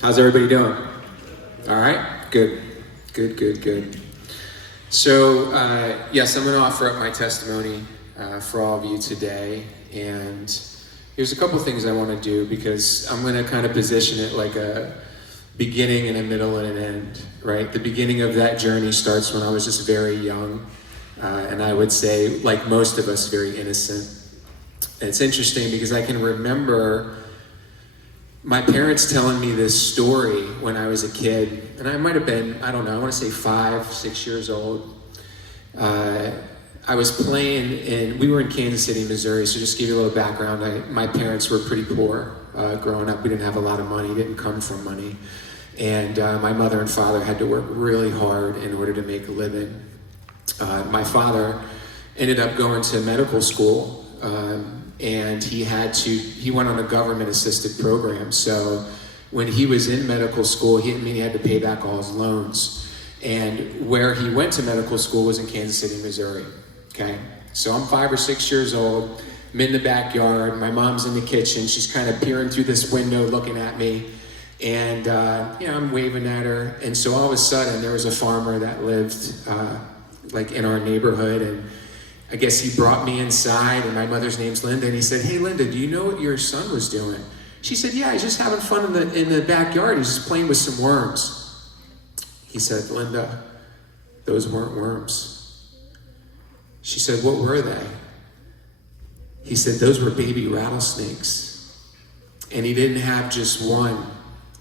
How's everybody doing? All right, good. So, yes, I'm going to offer up my testimony for all of you today. And here's a couple things I want to do because I'm going to kind of position it like a beginning and a middle and an end, right? The beginning of that journey starts when I was just very young. And I would say, like most of us, very innocent. And it's interesting because I can remember my parents telling me this story when I was a kid, and I might have been, I don't know, I want to say 5, 6 years old. I was playing we were in Kansas City, Missouri, so just to give you a little background, my parents were pretty poor growing up. We didn't have a lot of money, didn't come from money. And my mother and father had to work really hard in order to make a living. My father ended up going to medical school, and he went on a government-assisted program. So when he was in medical school, he had to pay back all his loans. And where he went to medical school was in Kansas City, Missouri, okay? So I'm 5 or 6 years old, I'm in the backyard, my mom's in the kitchen, she's kind of peering through this window looking at me, and I'm waving at her, and so all of a sudden there was a farmer that lived like in our neighborhood, and I guess he brought me inside, and my mother's name's Linda, and he said, "Hey Linda, do you know what your son was doing?" She said, "Yeah, he's just having fun in the backyard. He's just playing with some worms." He said, "Linda, those weren't worms." She said, "What were they?" He said, "Those were baby rattlesnakes." And he didn't have just one,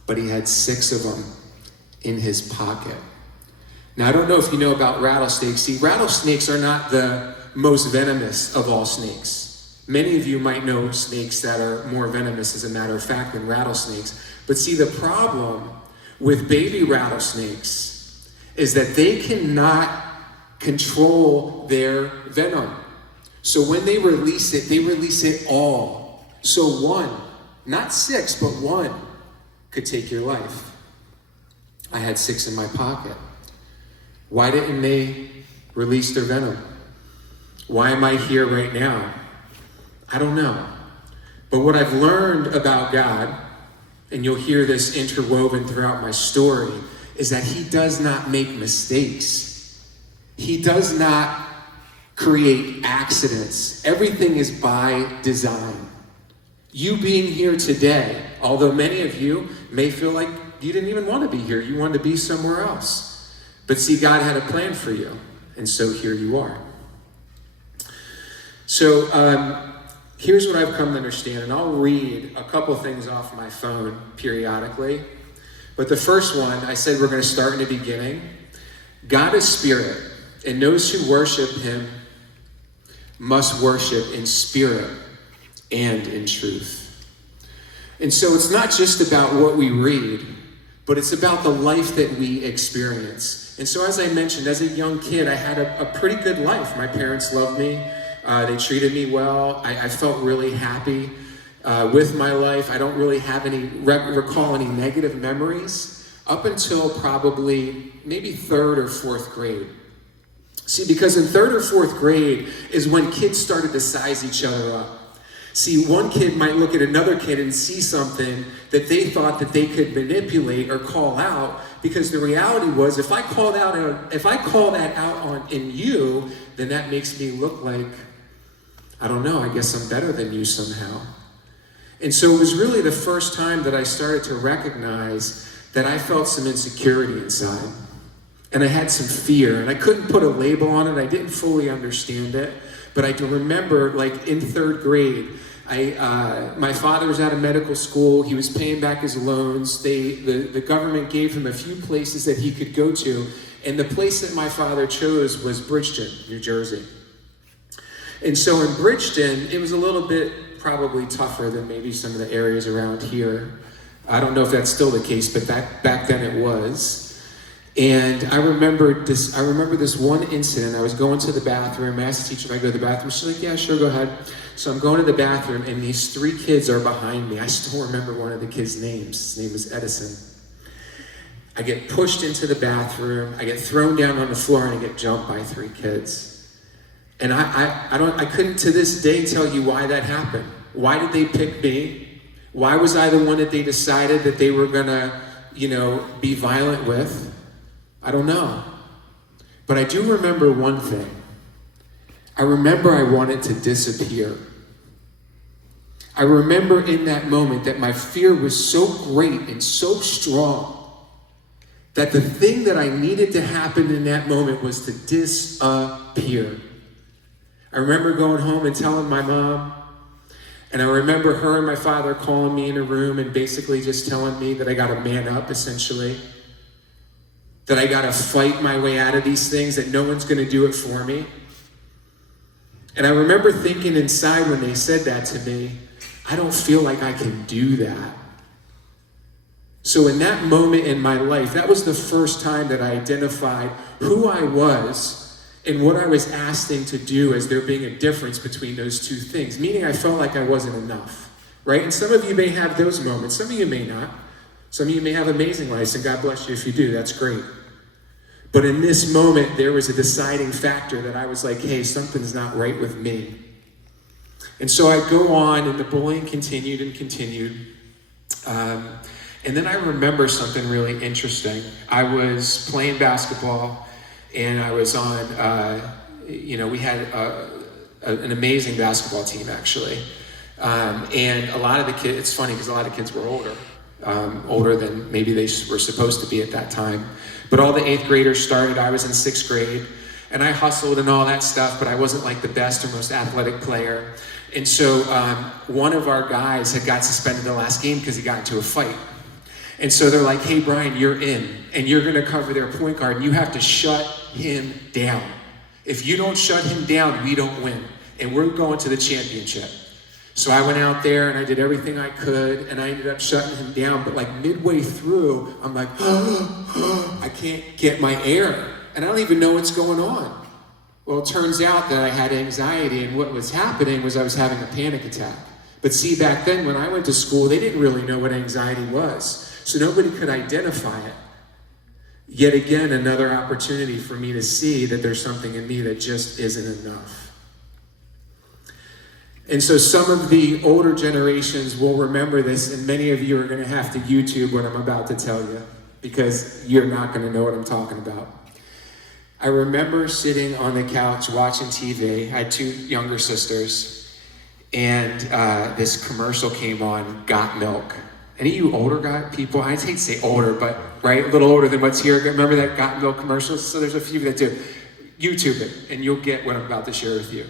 but he had 6 of them in his pocket. Now, I don't know if you know about rattlesnakes. See, rattlesnakes are not the most venomous of all snakes. Many of you might know snakes that are more venomous, as a matter of fact, than rattlesnakes. But see, the problem with baby rattlesnakes is that they cannot control their venom. So when they release it all. So one, not 6, but one could take your life. I had 6 in my pocket. Why didn't they release their venom? Why am I here right now? I don't know. But what I've learned about God, and you'll hear this interwoven throughout my story, is that he does not make mistakes. He does not create accidents. Everything is by design. You being here today, although many of you may feel like you didn't even want to be here, you wanted to be somewhere else. But see, God had a plan for you, and so here you are. So here's what I've come to understand, and I'll read a couple things off my phone periodically. But the first one, I said we're going to start in the beginning. God is spirit, and those who worship him must worship in spirit and in truth. And so it's not just about what we read, but it's about the life that we experience. And so as I mentioned, as a young kid, I had a pretty good life. My parents loved me. They treated me well. I felt really happy with my life. I don't really have recall any negative memories up until probably maybe 3rd or 4th grade. See, because in 3rd or 4th grade is when kids started to size each other up. See, one kid might look at another kid and see something that they thought that they could manipulate or call out, because the reality was, if I call that out in you, then that makes me look like, I don't know, I guess I'm better than you somehow. And so it was really the first time that I started to recognize that I felt some insecurity inside. And I had some fear, and I couldn't put a label on it. I didn't fully understand it. But I do remember, like in 3rd grade, my father was out of medical school. He was paying back his loans. The government gave him a few places that he could go to. And the place that my father chose was Bridgeton, New Jersey. And so in Bridgeton, it was a little bit probably tougher than maybe some of the areas around here. I don't know if that's still the case, but back then it was. And I remember this one incident. I was going to the bathroom. I asked the teacher if I could go to the bathroom. She's like, "Yeah, sure, go ahead." So I'm going to the bathroom, and these 3 kids are behind me. I still remember one of the kids' names. His name was Edison. I get pushed into the bathroom. I get thrown down on the floor, and I get jumped by 3 kids. And I couldn't to this day tell you why that happened. Why did they pick me? Why was I the one that they decided that they were gonna, be violent with? I don't know. But I do remember one thing. I remember I wanted to disappear. I remember in that moment that my fear was so great and so strong that the thing that I needed to happen in that moment was to disappear. I remember going home and telling my mom, and I remember her and my father calling me in a room and basically just telling me that I got to man up, essentially. That I got to fight my way out of these things, that no one's going to do it for me. And I remember thinking inside when they said that to me, I don't feel like I can do that. So in that moment in my life, that was the first time that I identified who I was and what I was asking to do as there being a difference between those two things. Meaning I felt like I wasn't enough, right? And some of you may have those moments. Some of you may not. Some of you may have amazing lives, and God bless you if you do. That's great. But in this moment, there was a deciding factor that I was like, hey, something's not right with me. And so I go on, and the bullying continued and continued. And then I remember something really interesting. I was playing basketball, and I was on, we had an amazing basketball team, actually. And a lot of the kids, it's funny because a lot of kids were older than maybe they were supposed to be at that time. But all the 8th graders started. I was in 6th grade, and I hustled and all that stuff, but I wasn't like the best or most athletic player. And so one of our guys had got suspended the last game because he got into a fight. And so they're like, hey, Brian, you're in, and you're going to cover their point guard, and you have to shut him down. If you don't shut him down, we don't win, and we're going to the championship. So I went out there, and I did everything I could, and I ended up shutting him down. But like midway through, I'm like, I can't get my air, and I don't even know what's going on. Well, it turns out that I had anxiety, and what was happening was I was having a panic attack. But see, back then when I went to school, they didn't really know what anxiety was. So nobody could identify it. Yet again, another opportunity for me to see that there's something in me that just isn't enough. And so some of the older generations will remember this, and many of you are going to have to YouTube what I'm about to tell you, because you're not going to know what I'm talking about. I remember sitting on the couch watching TV. I had 2 younger sisters, and this commercial came on, Got Milk. Any of you older people, I hate to say older, but right, a little older than what's here, remember that Got Milk commercials? So there's a few that do. YouTube it, and you'll get what I'm about to share with you.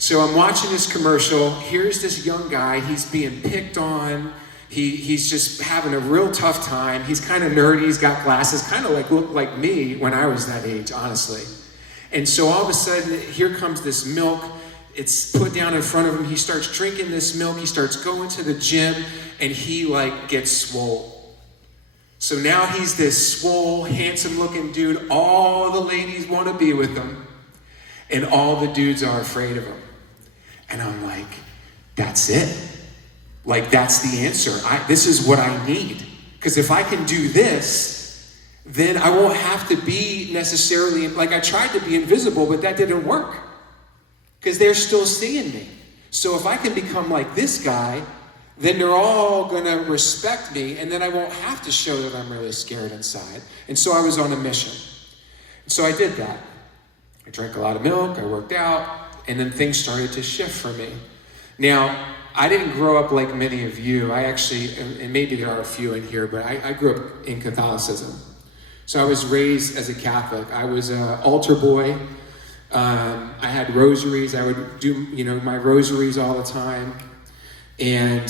So I'm watching this commercial. Here's this young guy. He's being picked on. He's just having a real tough time. He's kind of nerdy. He's got glasses, kind of looked like me when I was that age, honestly. And so all of a sudden, here comes this milk. It's put down in front of him. He starts drinking this milk. He starts going to the gym, and he gets swole. So now he's this swole, handsome-looking dude. All the ladies want to be with him, and all the dudes are afraid of him. And I'm like, that's it. That's the answer. This is what I need. Because if I can do this, then I won't have to be necessarily, I tried to be invisible, but that didn't work. Because they're still seeing me. So if I can become like this guy, then they're all gonna respect me, and then I won't have to show that I'm really scared inside. And so I was on a mission. And so I did that. I drank a lot of milk, I worked out, and then things started to shift for me. Now, I didn't grow up like many of you. I actually, and maybe there are a few in here, but I grew up in Catholicism. So I was raised as a Catholic. I was an altar boy. I had rosaries. I would do, my rosaries all the time. And,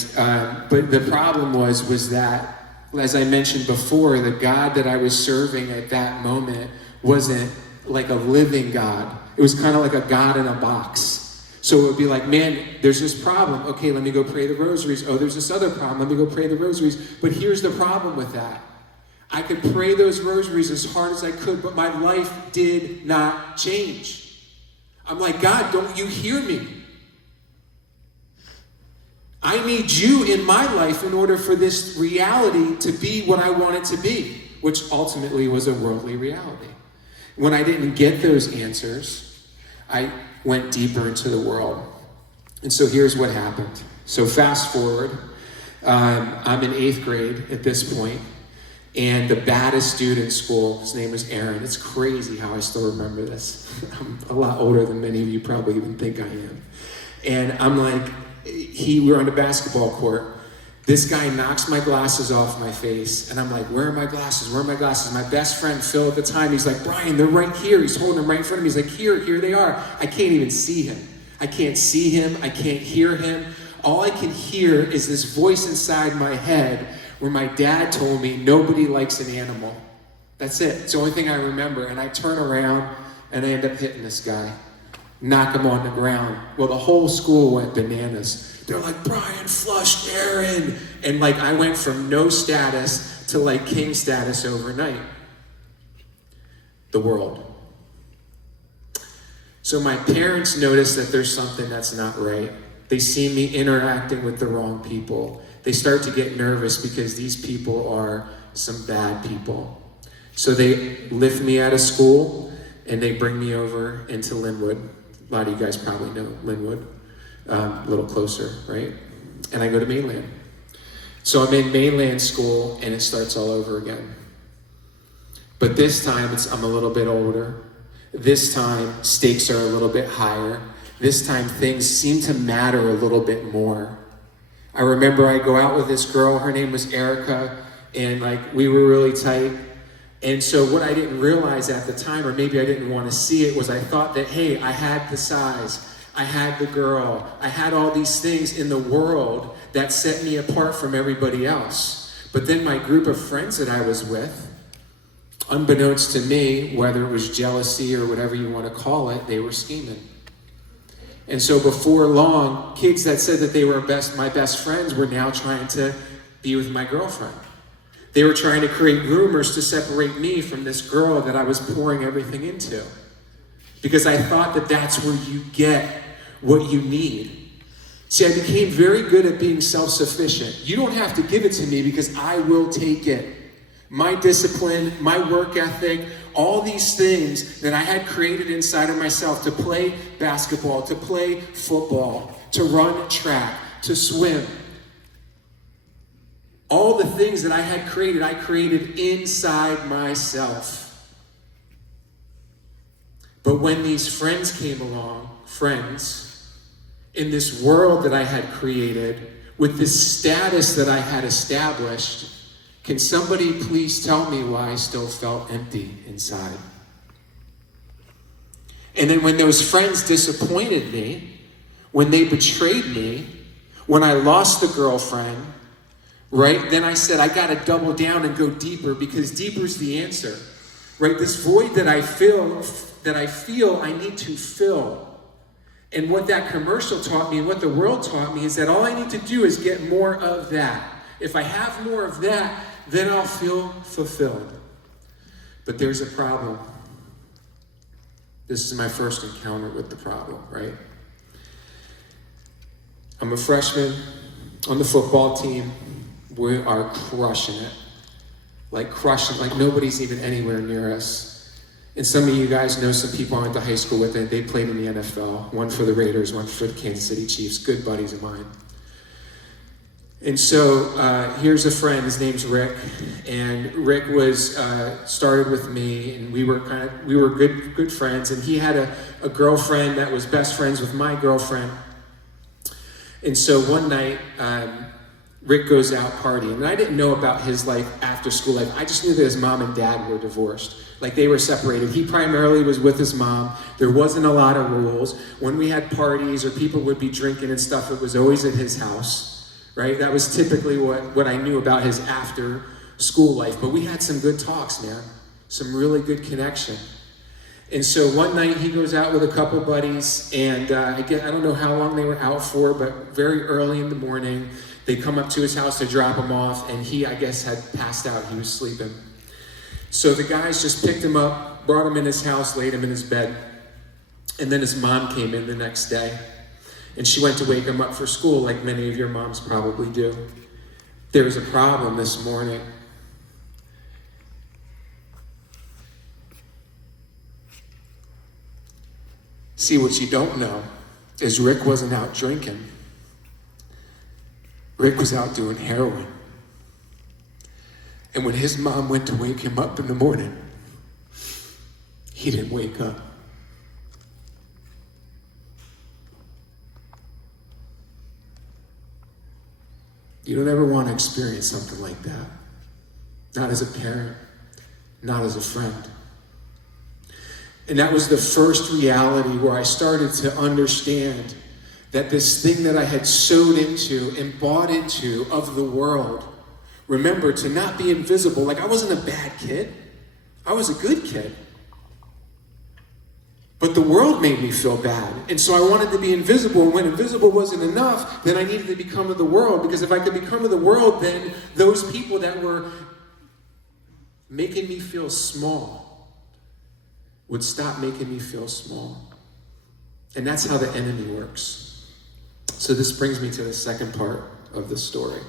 but the problem was that, as I mentioned before, the God that I was serving at that moment wasn't like a living God. It was kind of like a God in a box. So it would be like, man, there's this problem. Okay, let me go pray the rosaries. Oh, there's this other problem. Let me go pray the rosaries. But here's the problem with that. I could pray those rosaries as hard as I could, but my life did not change. I'm like, God, don't you hear me? I need you in my life in order for this reality to be what I want it to be, which ultimately was a worldly reality. When I didn't get those answers, I went deeper into the world. And so here's what happened. So fast forward, I'm in 8th grade at this point, and the baddest dude in school, his name was Aaron. It's crazy how I still remember this. I'm a lot older than many of you probably even think I am. And I'm like, we were on the basketball court. This guy knocks my glasses off my face, and I'm like, where are my glasses? Where are my glasses? My best friend, Phil, at the time, he's like, Brian, they're right here. He's holding them right in front of me. He's like, here they are. I can't even see him. I can't see him. I can't hear him. All I can hear is this voice inside my head where my dad told me nobody likes an animal. That's it. It's the only thing I remember. And I turn around, and I end up hitting this guy. Knock him on the ground. Well, the whole school went bananas. They're like, Brian flushed Aaron. And like, I went from no status to like king status overnight. The world. So my parents notice that there's something that's not right. They see me interacting with the wrong people. They start to get nervous because these people are some bad people. So they lift me out of school and they bring me over into Linwood. A lot of you guys probably know Linwood, a little closer, right? And I go to Mainland. So I'm in Mainland school and it starts all over again. But this time I'm a little bit older. This time stakes are a little bit higher. This time things seem to matter a little bit more. I remember I go out with this girl, her name was Erica, and like we were really tight. And so what I didn't realize at the time, or maybe I didn't want to see it, was I thought that, hey, I had the size, I had the girl, I had all these things in the world that set me apart from everybody else. But then my group of friends that I was with, unbeknownst to me, whether it was jealousy or whatever you want to call it, they were scheming. And so before long, kids that said that they were my best friends were now trying to be with my girlfriend. They were trying to create rumors to separate me from this girl that I was pouring everything into. Because I thought that that's where you get what you need. See, I became very good at being self-sufficient. You don't have to give it to me because I will take it. My discipline, my work ethic, all these things that I had created inside of myself to play basketball, to play football, to run track, to swim. All the things that I had created, I created inside myself. But when these friends came along, in this world that I had created, with this status that I had established, can somebody please tell me why I still felt empty inside? And then when those friends disappointed me, when they betrayed me, when I lost the girlfriend, right? Then I said, I gotta double down and go deeper because deeper's the answer, right? This void that I feel I need to fill. And what that commercial taught me and what the world taught me is that all I need to do is get more of that. If I have more of that, then I'll feel fulfilled. But there's a problem. This is my first encounter with the problem, right? I'm a freshman on the football team. We are crushing it. Like nobody's even anywhere near us. And some of you guys know some people I went to high school with, and they played in the NFL. One for the Raiders, one for the Kansas City Chiefs. Good buddies of mine. And so here's a friend, his name's Rick, and Rick was started with me, and we were good friends, and he had a girlfriend that was best friends with my girlfriend. And so one night, Rick goes out partying, and I didn't know about his after school life. I just knew that his mom and dad were divorced. They were separated. He primarily was with his mom. There wasn't a lot of rules. When we had parties or people would be drinking and stuff, it was always at his house. Right? That was typically what I knew about his after school life. But we had some good talks, man. Some really good connection. And so one night he goes out with a couple buddies, and I don't know how long they were out for, but very early in the morning, they come up to his house to drop him off, and he, I guess, had passed out. He was sleeping. So the guys just picked him up, brought him in his house, laid him in his bed. And then his mom came in the next day. And she went to wake him up for school, like many of your moms probably do. There was a problem this morning. See, what you don't know is Rick wasn't out drinking. Rick was out doing heroin. And when his mom went to wake him up in the morning, he didn't wake up. You don't ever want to experience something like that. Not as a parent, not as a friend. And that was the first reality where I started to understand that this thing that I had sowed into and bought into of the world, remember, to not be invisible. Like, I wasn't a bad kid. I was a good kid. But the world made me feel bad. And so I wanted to be invisible. And when invisible wasn't enough, then I needed to become of the world. Because if I could become of the world, then those people that were making me feel small would stop making me feel small. And that's how the enemy works. So this brings me to the second part of the story.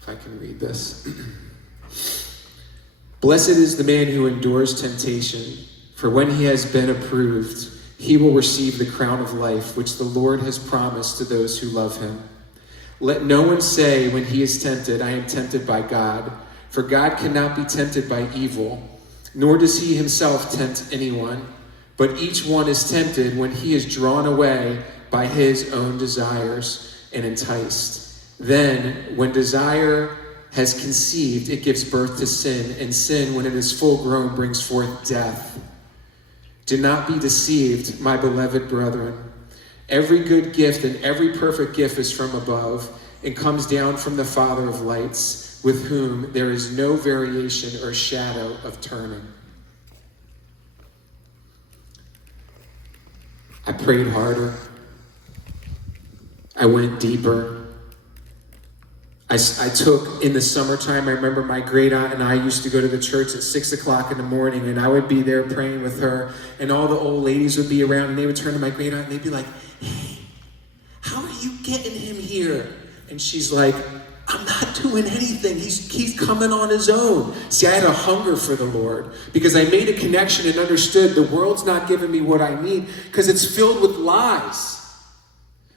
If I can read this. Blessed is the man who endures temptation, for when he has been approved, he will receive the crown of life, which the Lord has promised to those who love him. Let no one say when he is tempted, I am tempted by God, for God cannot be tempted by evil, nor does he himself tempt anyone, but each one is tempted when he is drawn away by his own desires and enticed. Then, when desire has conceived, it gives birth to sin, and sin, when it is full grown, brings forth death. Do not be deceived, my beloved brethren. Every good gift and every perfect gift is from above and comes down from the Father of lights, with whom there is no variation or shadow of turning. I prayed harder. I went deeper. I took, in the summertime, I remember my great aunt and I used to go to the church at 6 o'clock in the morning, and I would be there praying with her, and all the old ladies would be around, and they would turn to my great aunt and they'd be like, hey, how are you getting him here? And she's like, I'm not doing anything. He's coming on his own. See, I had a hunger for the Lord because I made a connection and understood the world's not giving me what I need because it's filled with lies.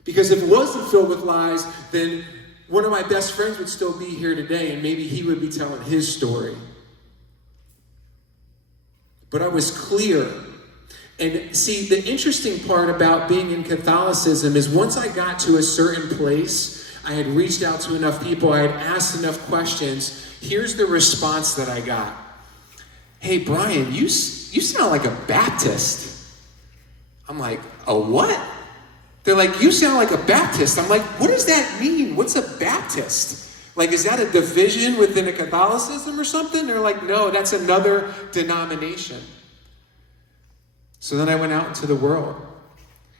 Because if it wasn't filled with lies, then one of my best friends would still be here today, and maybe he would be telling his story. But I was clear. And see, the interesting part about being in Catholicism is once I got to a certain place, I had reached out to enough people, I had asked enough questions, here's the response that I got. Hey, Brian, you sound like a Baptist. I'm like, a what? They're like, you sound like a Baptist. I'm like, what does that mean? What's a Baptist? Like, is that a division within a Catholicism or something? They're like, no, that's another denomination. So then I went out into the world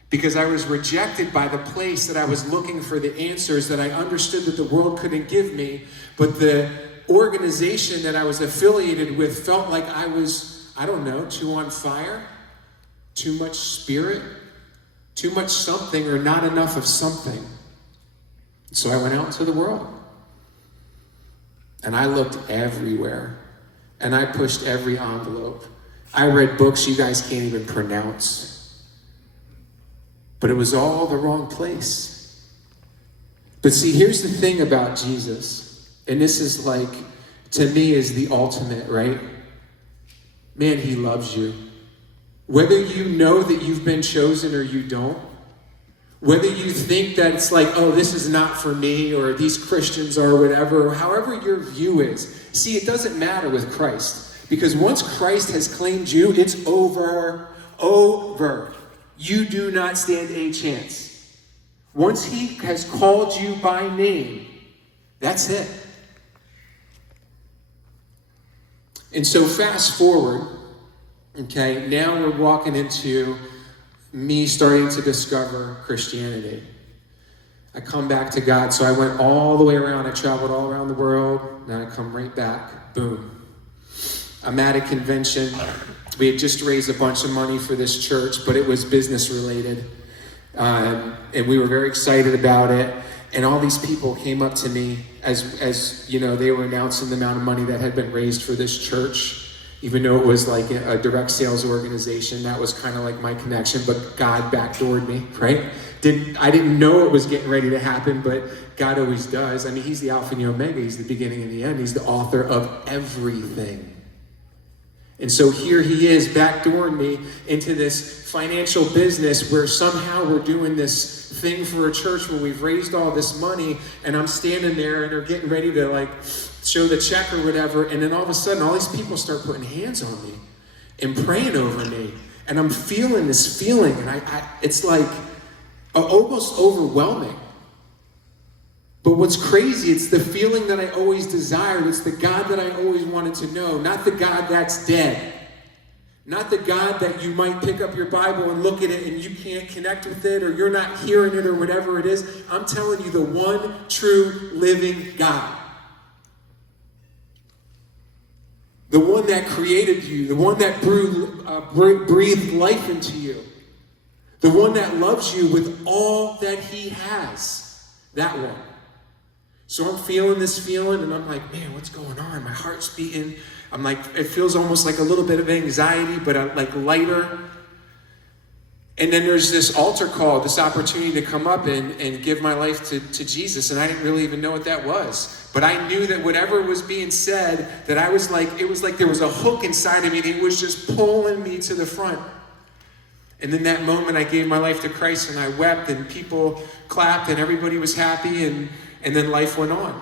because I was rejected by the place that I was looking for the answers that I understood that the world couldn't give me. But the organization that I was affiliated with felt like I was, I don't know, too on fire, too much spirit, too much something, or not enough of something. So I went out into the world. And I looked everywhere. And I pushed every envelope. I read books you guys can't even pronounce. But it was all the wrong place. But see, here's the thing about Jesus. And this is like, to me, is the ultimate, right? Man, he loves you. Whether you know that you've been chosen or you don't, whether you think that it's like, oh, this is not for me, or these Christians or whatever, or however your view is. See, it doesn't matter with Christ, because once Christ has claimed you, it's over. You do not stand a chance. Once he has called you by name, that's it. And so fast forward, okay, now we're walking into me starting to discover Christianity. I come back to God, so I went all the way around. I traveled all around the world. Now I come right back. Boom. I'm at a convention. We had just raised a bunch of money for this church, but it was business related. And we were very excited about it. And all these people came up to me as you know, they were announcing the amount of money that had been raised for this church. Even though it was like a direct sales organization, that was kind of like my connection, but God backdoored me, right? I didn't know it was getting ready to happen, but God always does. I mean, he's the Alpha and the Omega. He's the beginning and the end. He's the author of everything. And so here he is backdooring me into this financial business where somehow we're doing this thing for a church where we've raised all this money, and I'm standing there and they're getting ready to like show the check or whatever, and then all of a sudden all these people start putting hands on me and praying over me, and I'm feeling this feeling, and it's like almost overwhelming. But what's crazy, it's the feeling that I always desired. It's the God that I always wanted to know, not the God that's dead. Not the God that you might pick up your Bible and look at it and you can't connect with it, or you're not hearing it, or whatever it is. I'm telling you, the one true living God. The one that created you, the one that breathed life into you, the one that loves you with all that he has, that one. So I'm feeling this feeling, and I'm like, man, what's going on? My heart's beating. I'm like, it feels almost like a little bit of anxiety, but I'm like lighter. And then there's this altar call, this opportunity to come up and give my life to Jesus. And I didn't really even know what that was. But I knew that whatever was being said, that I was like, it was like there was a hook inside of me, and it was just pulling me to the front. And then that moment I gave my life to Christ, and I wept, and people clapped, and everybody was happy, and then life went on.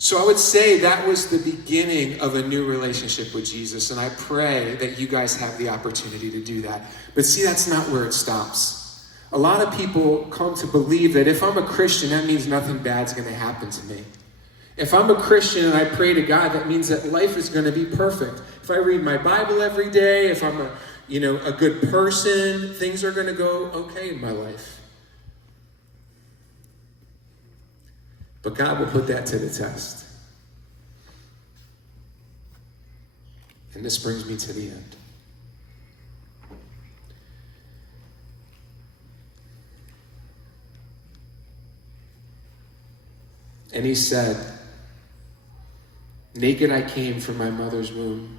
So I would say that was the beginning of a new relationship with Jesus, and I pray that you guys have the opportunity to do that. But see, that's not where it stops. A lot of people come to believe that if I'm a Christian, that means nothing bad's going to happen to me. If I'm a Christian and I pray to God, that means that life is going to be perfect. If I read my Bible every day, if I'm a good person, things are going to go okay in my life. But God will put that to the test. And this brings me to the end. And he said, naked I came from my mother's womb,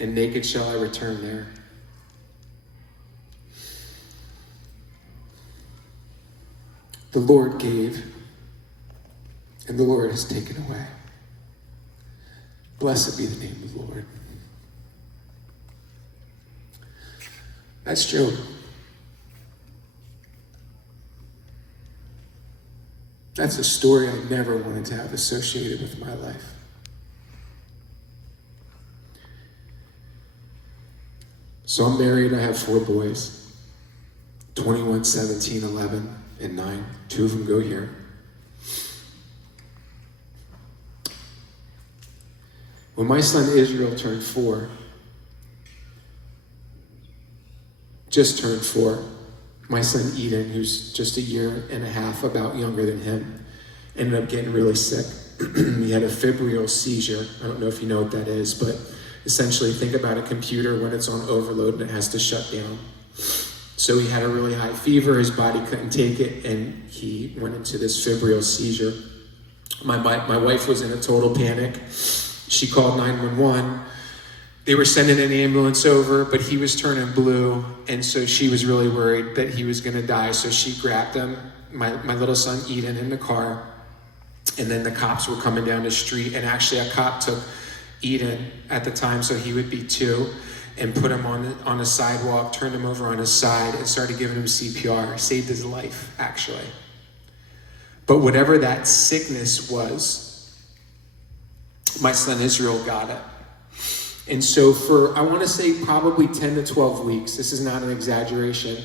and naked shall I return there. The Lord gave, and the Lord has taken away. Blessed be the name of the Lord. That's Job. That's a story I never wanted to have associated with my life. So I'm married, I have 4 boys, 21, 17, 11, and 9. 2 of them go here. When my son Israel turned 4, just turned 4, my son Eden, who's just a year and a half, about younger than him, ended up getting really sick. He had a febrile seizure. I don't know if you know what that is, but essentially think about a computer when it's on overload and it has to shut down. So he had a really high fever, his body couldn't take it, and he went into this febrile seizure. My wife was in a total panic. She called 911. They were sending an ambulance over, but he was turning blue, and so she was really worried that he was gonna die, so she grabbed him, my little son Eden, in the car, and then the cops were coming down the street, and actually a cop took Eden at the time, so he would be 2, and put him on a sidewalk, turned him over on his side, and started giving him CPR, saved his life, actually. But whatever that sickness was, my son Israel got it. And so for, I want to say probably 10 to 12 weeks, this is not an exaggeration,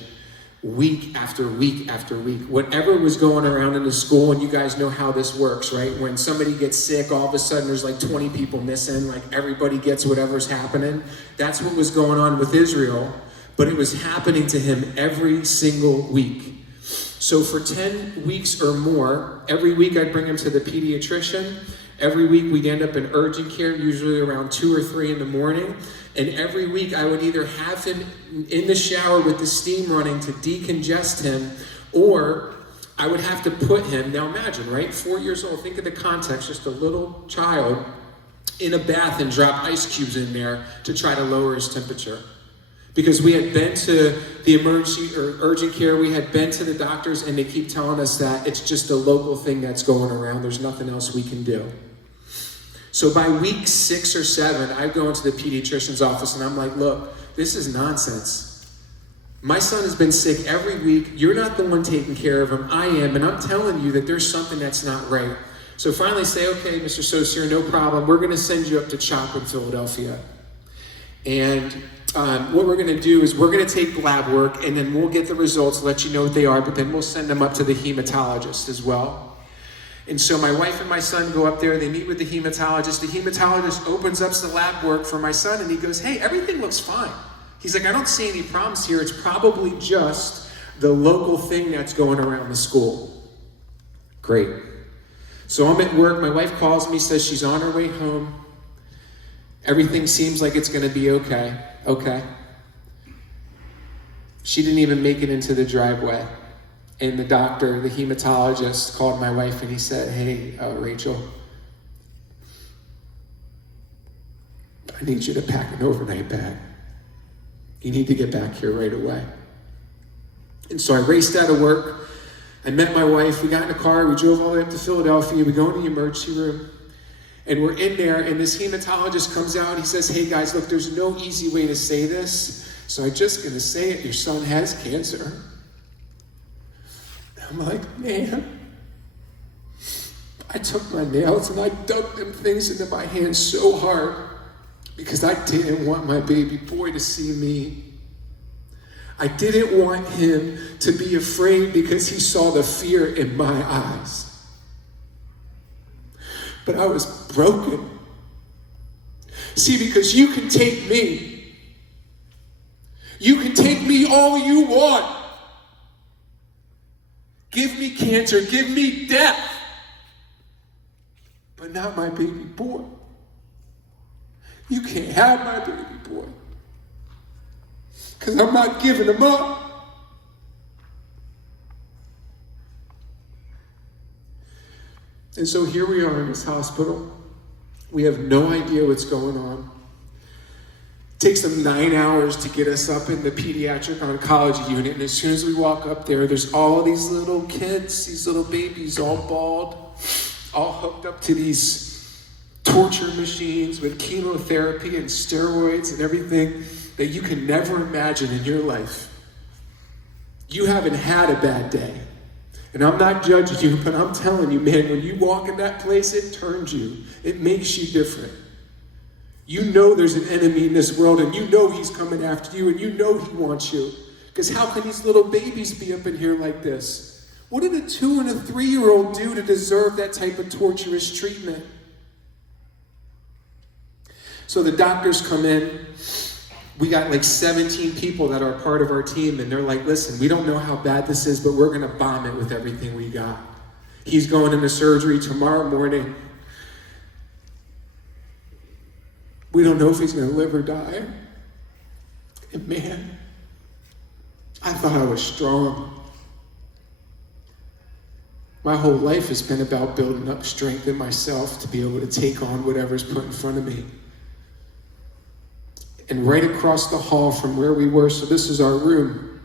week after week after week, whatever was going around in the school, and you guys know how this works, right? When somebody gets sick, all of a sudden there's like 20 people missing, like everybody gets whatever's happening. That's what was going on with Israel, but it was happening to him every single week. So for 10 weeks or more, every week I'd bring him to the pediatrician. Every week we'd end up in urgent care, usually around 2 or 3 in the morning. And every week I would either have him in the shower with the steam running to decongest him, or I would have to put him, now imagine, right? 4 years old, think of the context, just a little child in a bath and drop ice cubes in there to try to lower his temperature. Because we had been to the emergency or urgent care, we had been to the doctors, and they keep telling us that it's just a local thing that's going around. There's nothing else we can do. So by week 6 or 7, I go into the pediatrician's office and I'm like, look, this is nonsense. My son has been sick every week. You're not the one taking care of him. I am, and I'm telling you that there's something that's not right. So finally say, okay, Mr. Soucier, no problem. We're going to send you up to CHOP in Philadelphia. And what we're going to do is we're going to take lab work, and then we'll get the results, let you know what they are, but then we'll send them up to the hematologist as well. And so my wife and my son go up there, they meet with the hematologist. The hematologist opens up the lab work for my son, and he goes, hey, everything looks fine. He's like, I don't see any problems here. It's probably just the local thing that's going around the school. Great. So I'm at work, my wife calls me, says she's on her way home. Everything seems like it's going to be okay. Okay. She didn't even make it into the driveway. And the doctor, the hematologist, called my wife and he said, hey, Rachel, I need you to pack an overnight bag. You need to get back here right away. And so I raced out of work. I met my wife. We got in a car. We drove all the way up to Philadelphia. We go in the emergency room. And we're in there, and this hematologist comes out. He says, hey, guys, look, there's no easy way to say this. So I'm just going to say it. Your son has cancer. I'm like, man, I took my nails and I dug them things into my hands so hard because I didn't want my baby boy to see me. I didn't want him to be afraid because he saw the fear in my eyes. But I was broken. See, because you can take me. You can take me all you want. Give me cancer, give me death, but not my baby boy. You can't have my baby boy, because I'm not giving him up. And so here we are in this hospital. We have no idea what's going on. It takes them 9 hours to get us up in the pediatric oncology unit, and as soon as we walk up there, there's all these little kids, these little babies, all bald, all hooked up to these torture machines with chemotherapy and steroids and everything that you can never imagine in your life. You haven't had a bad day. And I'm not judging you, but I'm telling you, man, when you walk in that place, it turns you. It makes you different. You know there's an enemy in this world, and you know he's coming after you, and you know he wants you. Because how can these little babies be up in here like this? What did a 2- and a 3-year-old do to deserve that type of torturous treatment? So the doctors come in. We got like 17 people that are part of our team, and they're like, listen, we don't know how bad this is, but we're going to bomb it with everything we got. He's going into surgery tomorrow morning. We don't know if he's going to live or die. And man, I thought I was strong. My whole life has been about building up strength in myself to be able to take on whatever's put in front of me. And right across the hall from where we were, so this is our room.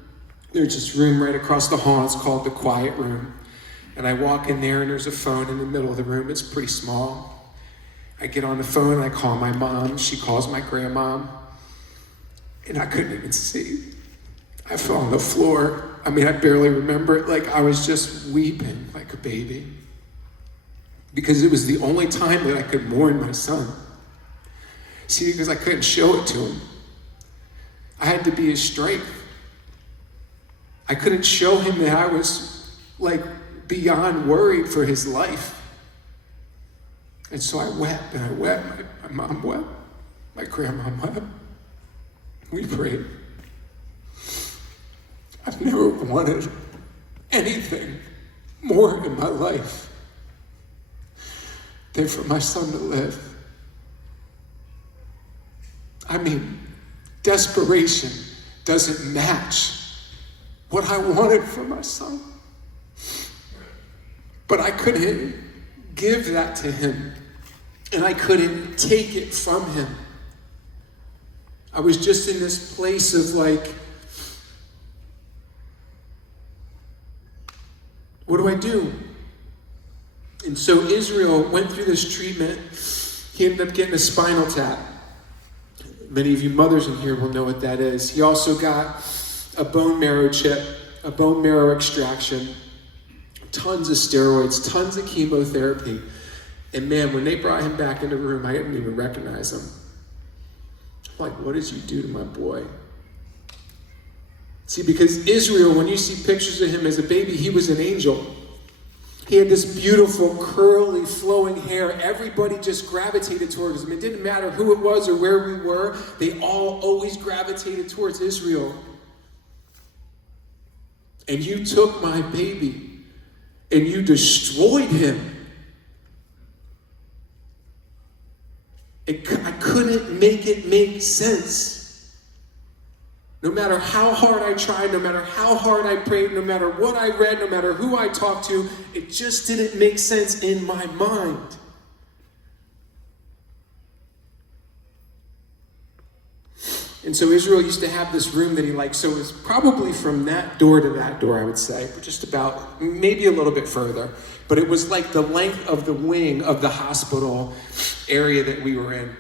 There's this room right across the hall. It's called the quiet room. And I walk in there, and there's a phone in the middle of the room. It's pretty small. I get on the phone, and I call my mom. She calls my grandma. And I couldn't even see. I fell on the floor. I mean, I barely remember it. Like I was just weeping like a baby. Because it was the only time that I could mourn my son. See, because I couldn't show it to him. I had to be his strength. I couldn't show him that I was like beyond worried for his life. And so I wept and I wept. My mom wept. My grandma wept. We prayed. I've never wanted anything more in my life than for my son to live. I mean, desperation doesn't match what I wanted for my son. But I couldn't give that to him And I couldn't take it from him. I was just in this place of like, what do I do? And so Israel went through this treatment. He ended up getting a spinal tap. Many of you mothers in here will know what that is. He also got a bone marrow chip, a bone marrow extraction, tons of steroids, tons of chemotherapy. And man, when they brought him back in the room, I didn't even recognize him. I'm like, what did you do to my boy? See, because Israel, when you see pictures of him as a baby, he was an angel. He had this beautiful, curly, flowing hair. Everybody just gravitated towards him. It didn't matter who it was or where we were. They all always gravitated towards Israel. And you took my baby and you destroyed him. I couldn't make it make sense. No matter how hard I tried, no matter how hard I prayed, no matter what I read, no matter who I talked to, it just didn't make sense in my mind. And so Israel used to have this room that he liked. So it was probably from that door to that door, I would say, just about, maybe a little bit further. But it was like the length of the wing of the hospital area that we were in.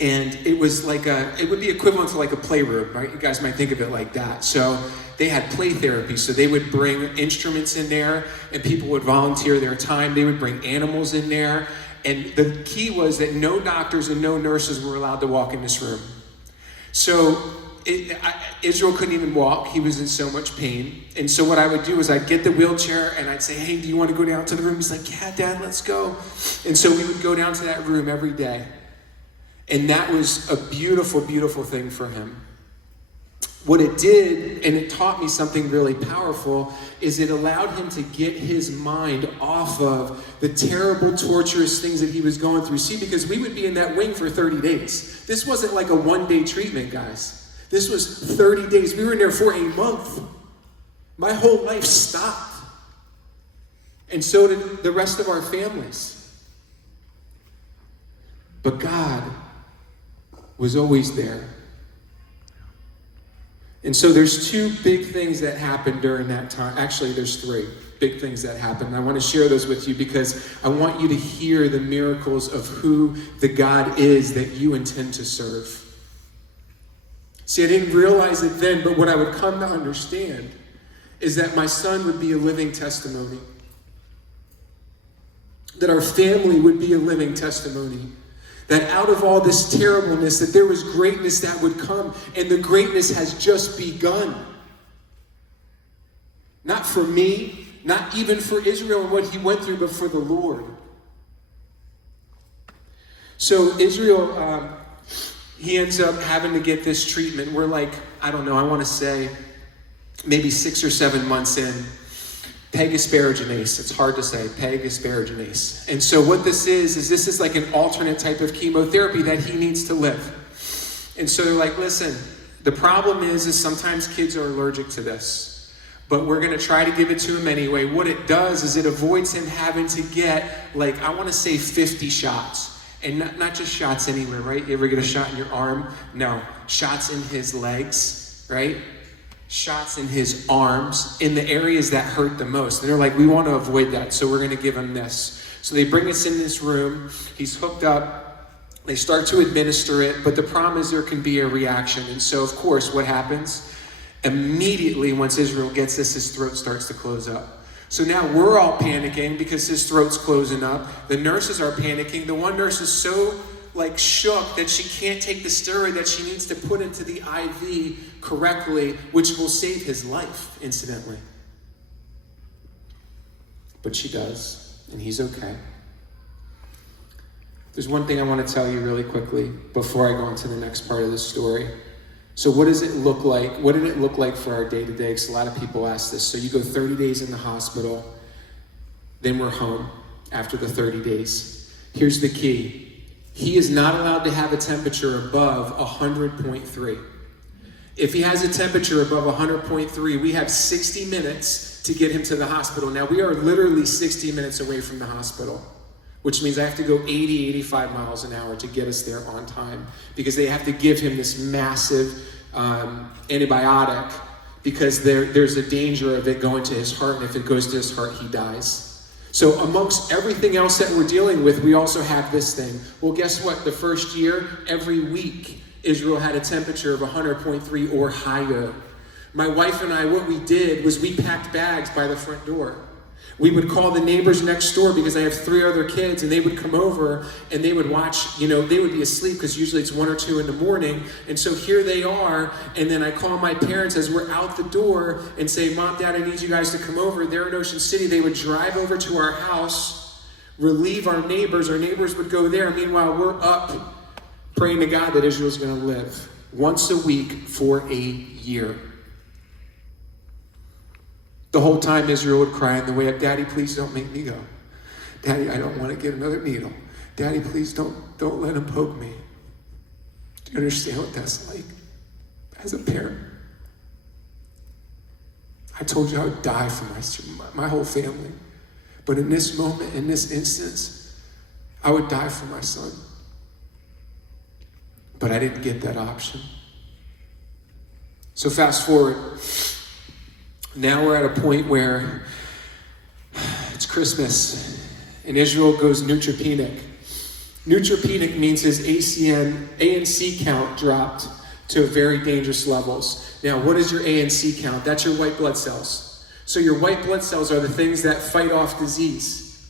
And it was like it would be equivalent to like a playroom, right? You guys might think of it like that. So they had play therapy. So they would bring instruments in there and people would volunteer their time. They would bring animals in there. And the key was that no doctors and no nurses were allowed to walk in this room. So Israel couldn't even walk. He was in so much pain. And so what I would do is I'd get the wheelchair and I'd say, hey, do you want to go down to the room? He's like, yeah, Dad, let's go. And so we would go down to that room every day. And that was a beautiful, beautiful thing for him. What it did, and it taught me something really powerful, is it allowed him to get his mind off of the terrible, torturous things that he was going through. See, because we would be in that wing for 30 days. This wasn't like a one-day treatment, guys. This was 30 days. We were in there for a month. My whole life stopped. And so did the rest of our families. But God was always there. And so there's two big things that happened during that time. Actually, there's three big things that happened. And I want to share those with you because I want you to hear the miracles of who the God is that you intend to serve. See, I didn't realize it then, but what I would come to understand is that my son would be a living testimony. That our family would be a living testimony. That out of all this terribleness, that there was greatness that would come, and the greatness has just begun. Not for me, not even for Israel and what he went through, but for the Lord. So Israel, he ends up having to get this treatment. We're like, I don't know, I want to say maybe 6 or 7 months in. Peg asparaginase, it's hard to say, peg asparaginase. And so what this is like an alternate type of chemotherapy that he needs to live. And so they're like, listen, the problem is sometimes kids are allergic to this, but we're gonna try to give it to him anyway. What it does is it avoids him having to get, like, I wanna say 50 shots. And not just shots anywhere, right? You ever get a shot in your arm? No, shots in his legs, right? Shots in his arms, in the areas that hurt the most. And they're like, we want to avoid that, so we're going to give him this. So they bring us in this room. He's hooked up. They start to administer it, but the problem is there can be a reaction. And so, of course, what happens? Immediately, once Israel gets this, his throat starts to close up. So now we're all panicking because his throat's closing up. The nurses are panicking. The one nurse is so shook that she can't take the steroid that she needs to put into the IV correctly, which will save his life, incidentally. But she does, and he's okay. There's one thing I want to tell you really quickly before I go into the next part of the story. So what does it look like? What did it look like for our day-to-day? Because a lot of people ask this. So you go 30 days in the hospital, then we're home after the 30 days. Here's the key. He is not allowed to have a temperature above 100.3. If he has a temperature above 100.3, we have 60 minutes to get him to the hospital. Now, we are literally 60 minutes away from the hospital. which means I have to go 80, 85 miles an hour to get us there on time, because they have to give him this massive antibiotic, because there's a danger of it going to his heart, and if it goes to his heart, he dies. So amongst everything else that we're dealing with, we also have this thing. Well, guess what? The first year, every week, Israel had a temperature of 100.3 or higher. My wife and I, what we did was we packed bags by the front door. We would call the neighbors next door, because I have 3 other kids, and they would come over and they would watch, they would be asleep because usually it's 1 or 2 in the morning. And so here they are. And then I call my parents as we're out the door and say, Mom, Dad, I need you guys to come over. They're in Ocean City. They would drive over to our house, relieve our neighbors. Our neighbors would go there. Meanwhile, we're up praying to God that Israel's going to live once a week for a year. The whole time Israel would cry on the way up, Daddy, please don't make me go. Daddy, I don't want to get another needle. Daddy, please don't let him poke me. Do you understand what that's like as a parent? I told you I would die for my whole family. But in this moment, in this instance, I would die for my son. But I didn't get that option. So fast forward. Now we're at a point where it's Christmas, and Israel goes neutropenic. Neutropenic means his ANC count dropped to very dangerous levels. Now, what is your ANC count? That's your white blood cells. So your white blood cells are the things that fight off disease.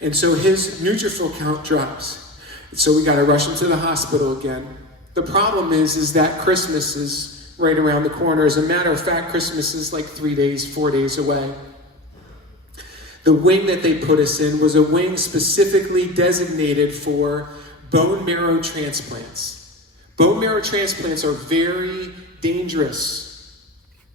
And so his neutrophil count drops. So we got to rush him to the hospital again. The problem is that Christmas is right around the corner. As a matter of fact, Christmas is like 3 days, 4 days away. The wing that they put us in was a wing specifically designated for bone marrow transplants. Bone marrow transplants are very dangerous.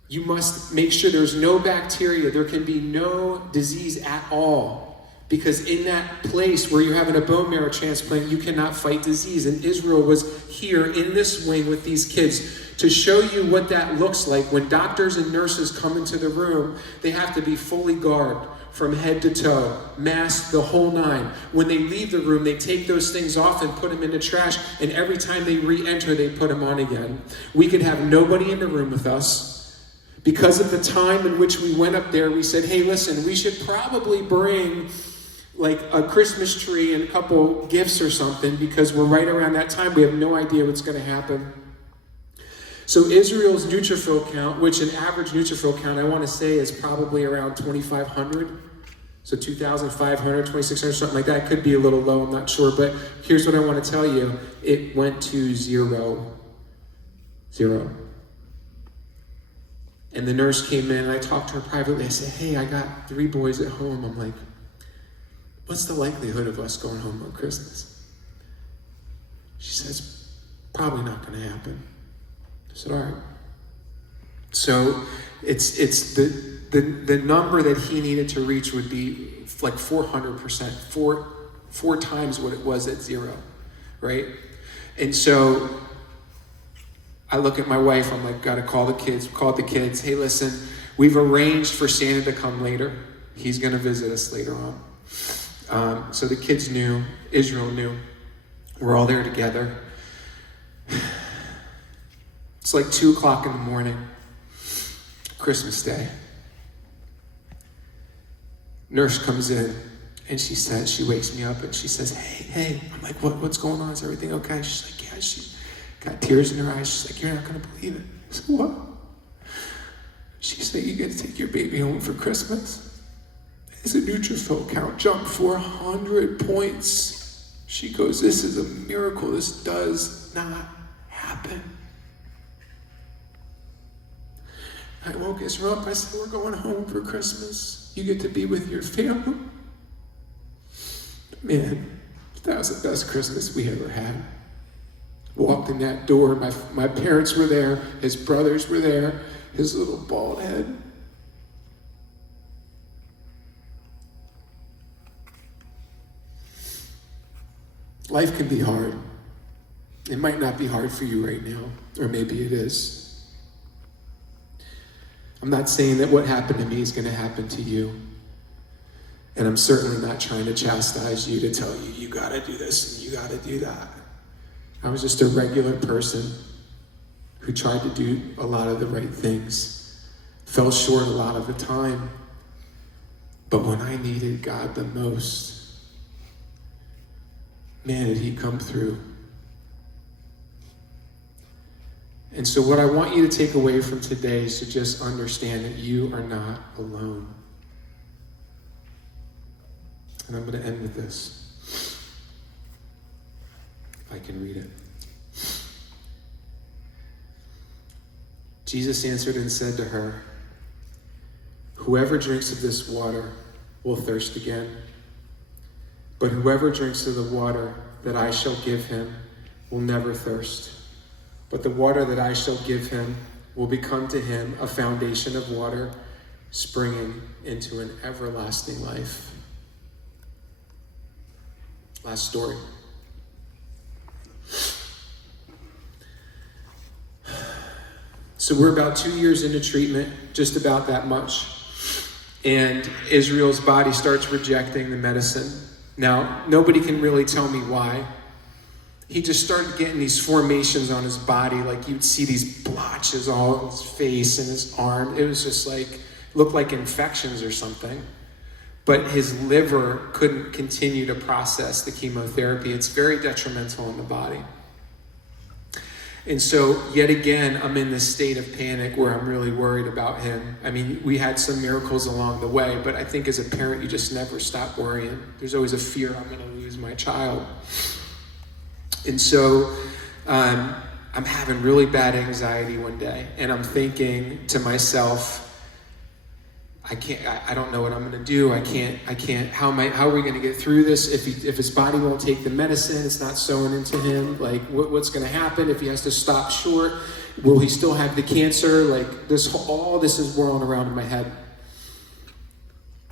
You must make sure there's no bacteria. There can be no disease at all. Because in that place where you're having a bone marrow transplant, you cannot fight disease. And Israel was here in this wing with these kids. To show you what that looks like, when doctors and nurses come into the room, they have to be fully garbed from head to toe, masked, the whole 9. When they leave the room, they take those things off and put them in the trash, and every time they re-enter, they put them on again. We could have nobody in the room with us. Because of the time in which we went up there, we said, hey, listen, we should probably bring like a Christmas tree and a couple gifts or something, because we're right around that time. We have no idea what's going to happen. So Israel's neutrophil count, which an average neutrophil count, I want to say, is probably around 2,500. So 2,500, 2,600, something like that. It could be a little low, I'm not sure. But here's what I want to tell you. It went to 0. 0. And the nurse came in, and I talked to her privately. I said, hey, I got 3 boys at home. I'm like, what's the likelihood of us going home on Christmas? She says, probably not going to happen. I said, all right. So it's the number that he needed to reach would be like 400%, four times what it was at 0, right? And so I look at my wife, I'm like, gotta call the kids, hey, listen, we've arranged for Santa to come later. He's gonna visit us later on. So the kids knew, Israel knew, we're all there together. It's like 2 o'clock in the morning, Christmas Day. Nurse comes in, and she wakes me up, and she says, hey. I'm like, what's going on? Is everything okay? She's like, yeah. She got tears in her eyes. She's like, you're not going to believe it. I said, what? She said, you get to take your baby home for Christmas. His neutrophil count jumped 400 points. She goes, this is a miracle. This does not happen. I woke Israel up. I said, we're going home for Christmas. You get to be with your family. Man, that was the best Christmas we ever had. Walked in that door. My parents were there. His brothers were there. His little bald head. Life can be hard. It might not be hard for you right now, or maybe it is. I'm not saying that what happened to me is going to happen to you. And I'm certainly not trying to chastise you to tell you, you gotta do this and you gotta do that. I was just a regular person who tried to do a lot of the right things, fell short a lot of the time. But when I needed God the most, man, did he come through. And so what I want you to take away from today is to just understand that you are not alone. And I'm going to end with this, if I can read it. Jesus answered and said to her, "Whoever drinks of this water will thirst again. But whoever drinks of the water that I shall give him will never thirst. But the water that I shall give him will become to him a foundation of water, springing into an everlasting life." Last story. So we're about 2 years into treatment, just about that much. And Israel's body starts rejecting the medicine. Now, nobody can really tell me why. He just started getting these formations on his body, like you'd see these blotches all on his face and his arm. It was just like, looked like infections or something. But his liver couldn't continue to process the chemotherapy. It's very detrimental in the body. And so, yet again, I'm in this state of panic where I'm really worried about him. I mean, we had some miracles along the way, but I think as a parent, you just never stop worrying. There's always a fear I'm going to lose my child. And so, I'm having really bad anxiety one day, and I'm thinking to myself, I don't know what I'm going to do. I can't, how are we going to get through this? If his body won't take the medicine, it's not sewing into him. Like, what's going to happen if he has to stop short? Will he still have the cancer? Like, all this is whirling around in my head.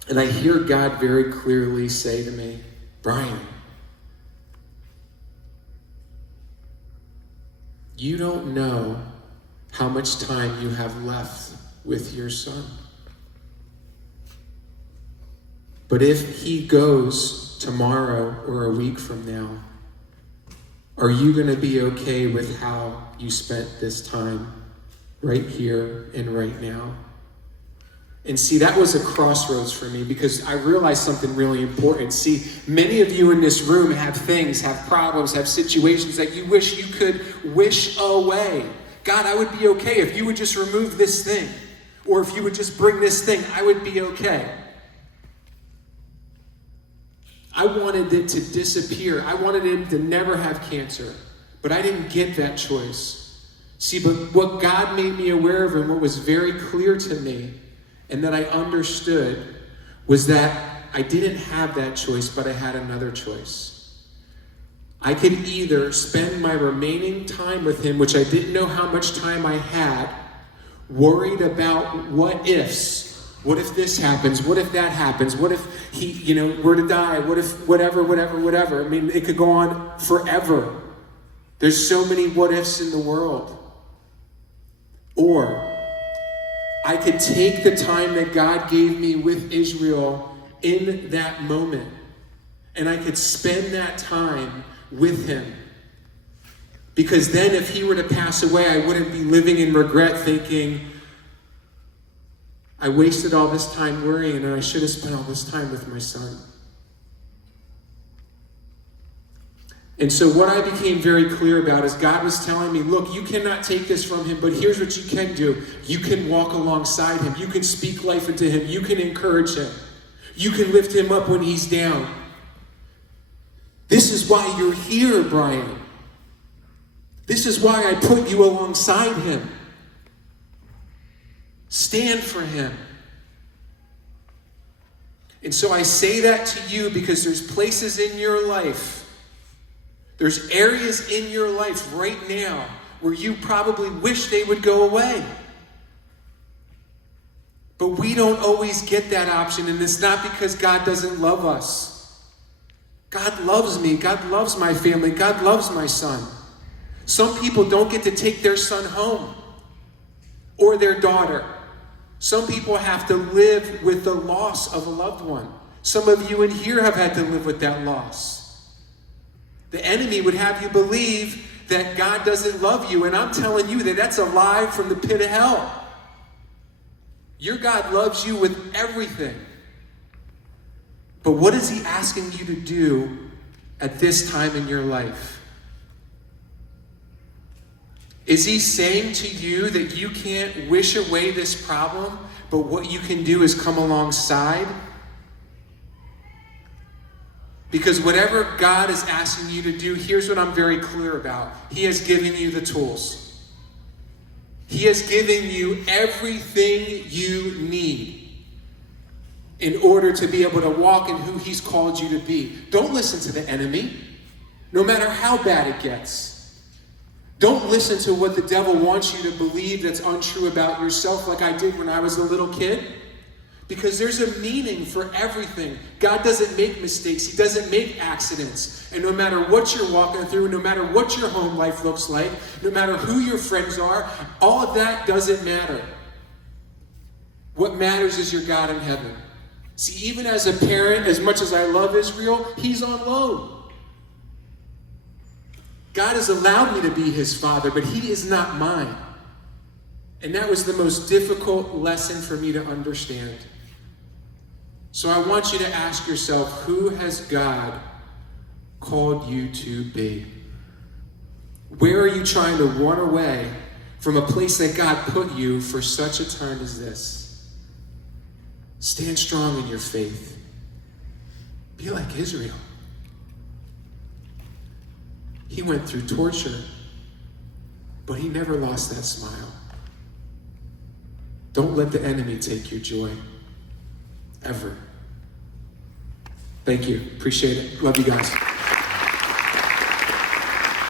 And I hear God very clearly say to me, "Brian, you don't know how much time you have left with your son. But if he goes tomorrow or a week from now, are you going to be okay with how you spent this time right here and right now?" And see, that was a crossroads for me because I realized something really important. See, many of you in this room have things, have problems, have situations that you wish you could wish away. God, I would be okay if you would just remove this thing, or if you would just bring this thing, I would be okay. I wanted it to disappear. I wanted him to never have cancer, but I didn't get that choice. See, but what God made me aware of and what was very clear to me and that I understood was that I didn't have that choice, but I had another choice. I could either spend my remaining time with him, which I didn't know how much time I had, worried about what ifs. What if this happens? What if that happens? What if he, were to die? What if whatever? I mean, it could go on forever. There's so many what ifs in the world. Or I could take the time that God gave me with Israel in that moment, and I could spend that time with him. Because then if he were to pass away, I wouldn't be living in regret thinking, I wasted all this time worrying and I should have spent all this time with my son. And so what I became very clear about is God was telling me, look, you cannot take this from him, but here's what you can do. You can walk alongside him. You can speak life into him. You can encourage him. You can lift him up when he's down. This is why you're here, Brian. This is why I put you alongside him. Stand for him. And so I say that to you because there's places in your life, there's areas in your life right now where you probably wish they would go away. But we don't always get that option, and it's not because God doesn't love us. God loves me. God loves my family. God loves my son. Some people don't get to take their son home or their daughter. Some people have to live with the loss of a loved one. Some of you in here have had to live with that loss. The enemy would have you believe that God doesn't love you, and I'm telling you that that's a lie from the pit of hell. Your God loves you with everything. But what is he asking you to do at this time in your life? Is he saying to you that you can't wish away this problem, but what you can do is come alongside? Because whatever God is asking you to do, here's what I'm very clear about. He has given you the tools. He has given you everything you need in order to be able to walk in who he's called you to be. Don't listen to the enemy, no matter how bad it gets. Don't listen to what the devil wants you to believe that's untrue about yourself, like I did when I was a little kid. Because there's a meaning for everything. God doesn't make mistakes. He doesn't make accidents. And no matter what you're walking through, no matter what your home life looks like, no matter who your friends are, all of that doesn't matter. What matters is your God in heaven. See, even as a parent, as much as I love Israel, he's on loan. God has allowed me to be his father, but he is not mine. And that was the most difficult lesson for me to understand. So I want you to ask yourself, who has God called you to be? Where are you trying to run away from a place that God put you for such a time as this? Stand strong in your faith. Be like Israel. He went through torture, but he never lost that smile. Don't let the enemy take your joy. Ever. Thank you. Appreciate it. Love you guys.